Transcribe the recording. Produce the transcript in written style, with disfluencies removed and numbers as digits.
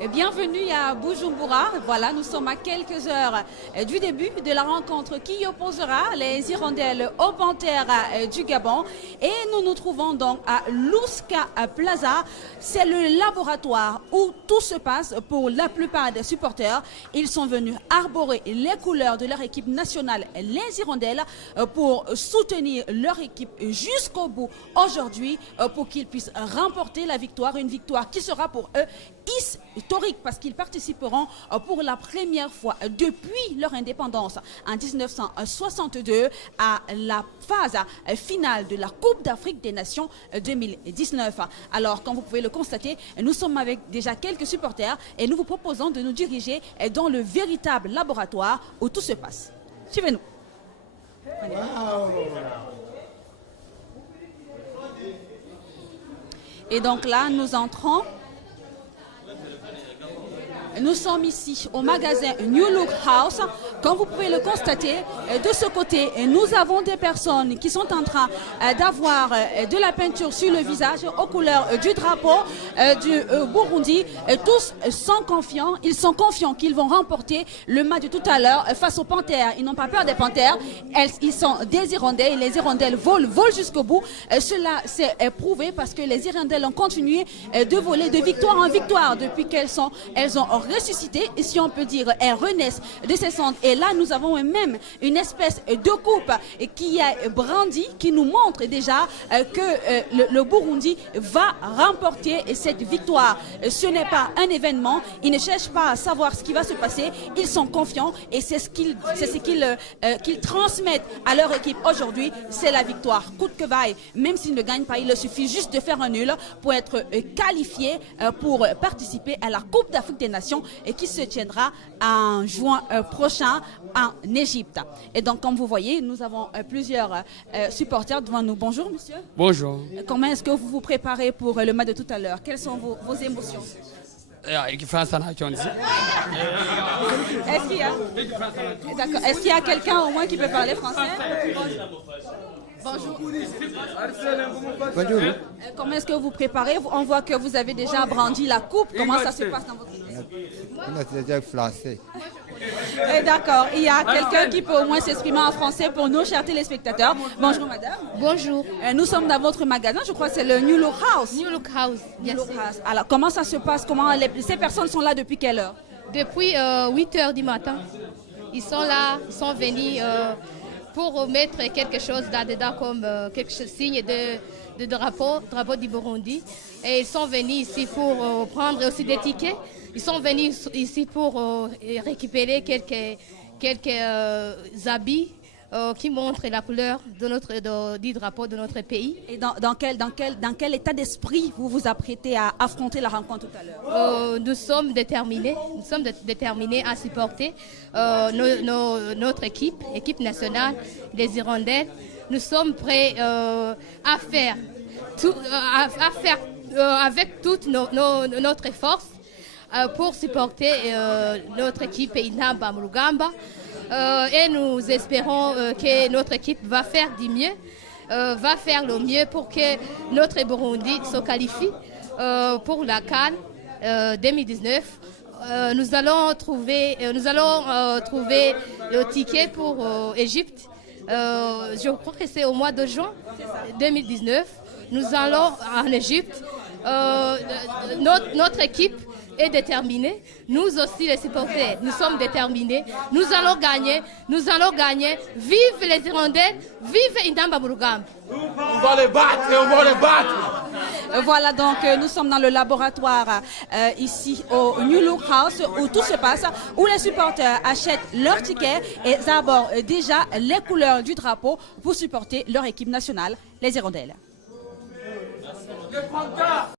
Bienvenue à Bujumbura. Voilà, nous sommes à quelques heures du début de la rencontre qui opposera les Hirondelles aux Panthères du Gabon. Et nous nous trouvons donc à Lusca Plaza. C'est le laboratoire où tout se passe pour la plupart des supporters. Ils sont venus arborer les couleurs de leur équipe nationale, les Hirondelles, pour soutenir leur équipe jusqu'au bout aujourd'hui, pour qu'ils puissent remporter la victoire. Une victoire qui sera pour eux historique parce qu'ils participeront pour la première fois depuis leur indépendance en 1962 à la phase finale de la Coupe d'Afrique des Nations 2019. Alors, comme vous pouvez le constater, nous sommes avec déjà quelques supporters et nous vous proposons de nous diriger dans le véritable laboratoire où tout se passe. Suivez-nous. Et donc là, nous entrons. Nous sommes ici au magasin New Look House. Comme vous pouvez le constater, de ce côté, nous avons des personnes qui sont en train d'avoir de la peinture sur le visage aux couleurs du drapeau du Burundi. Tous sont confiants. Ils sont confiants qu'ils vont remporter le match de tout à l'heure face aux Panthères. Ils n'ont pas peur des Panthères. Ils sont des Hirondelles. Les Hirondelles volent jusqu'au bout. Cela s'est prouvé parce que les Hirondelles ont continué de voler de victoire en victoire depuis elles ont ressuscité, et si on peut dire, elles renaissent de ces cendres. Et là, nous avons même une espèce de coupe qui est brandie, qui nous montre déjà que le Burundi va remporter cette victoire. Ce n'est pas un événement, ils ne cherchent pas à savoir ce qui va se passer, ils sont confiants et c'est ce qu'ils transmettent à leur équipe aujourd'hui, c'est la victoire. Coûte que vaille, même s'ils ne gagnent pas, il leur suffit juste de faire un nul pour être qualifiés pour participer à la Coupe d'Afrique des Nations et qui se tiendra en juin prochain en Égypte. Et donc, comme vous voyez, nous avons plusieurs supporters devant nous. Bonjour, monsieur. Bonjour. Comment est-ce que vous vous préparez pour le match de tout à l'heure? Quelles sont vos émotions? Est-ce qu'il y a quelqu'un au moins qui peut parler français? Bonjour. Bonjour. Comment est-ce que vous préparez? On voit que vous avez déjà brandi la coupe. Comment ça se passe dans votre église? On a déjà français. D'accord. Il y a quelqu'un qui peut au moins s'exprimer en français pour nous, chers téléspectateurs. Bonjour, madame. Bonjour. Nous sommes dans votre magasin. Je crois que c'est le New Look House. New Look House. New Look House. Alors, comment ça se passe? Ces personnes sont là depuis quelle heure? Depuis 8 heures du matin. Ils sont là, ils sont venus pour mettre quelque chose là-dedans comme quelque signe de drapeau du Burundi. Et ils sont venus ici pour prendre aussi des tickets. Ils sont venus ici pour récupérer quelques habits qui montrent la couleur du drapeau de notre pays. Et dans quel état d'esprit vous vous apprêtez à affronter la rencontre tout à l'heure? Nous sommes déterminés à supporter notre équipe nationale, les Hirondelles. Nous sommes prêts à faire avec toute notre force pour supporter notre équipe Intamba mu Rugamba. Et nous espérons que notre équipe va faire du mieux, va faire le mieux pour que notre Burundi se qualifie pour la CAN 2019. Nous allons trouver le ticket pour Égypte. Je crois que c'est au mois de juin 2019. Nous allons en Égypte. Notre équipe est déterminée. Nous aussi, les supporters, nous sommes déterminés. Nous allons gagner. Vive les Hirondelles, vive Intamba mu Rugamba. On va les battre et on va les battre. Voilà, donc nous sommes dans le laboratoire ici au New Look House où tout se passe, où les supporters achètent leurs tickets et abordent déjà les couleurs du drapeau pour supporter leur équipe nationale, les Hirondelles.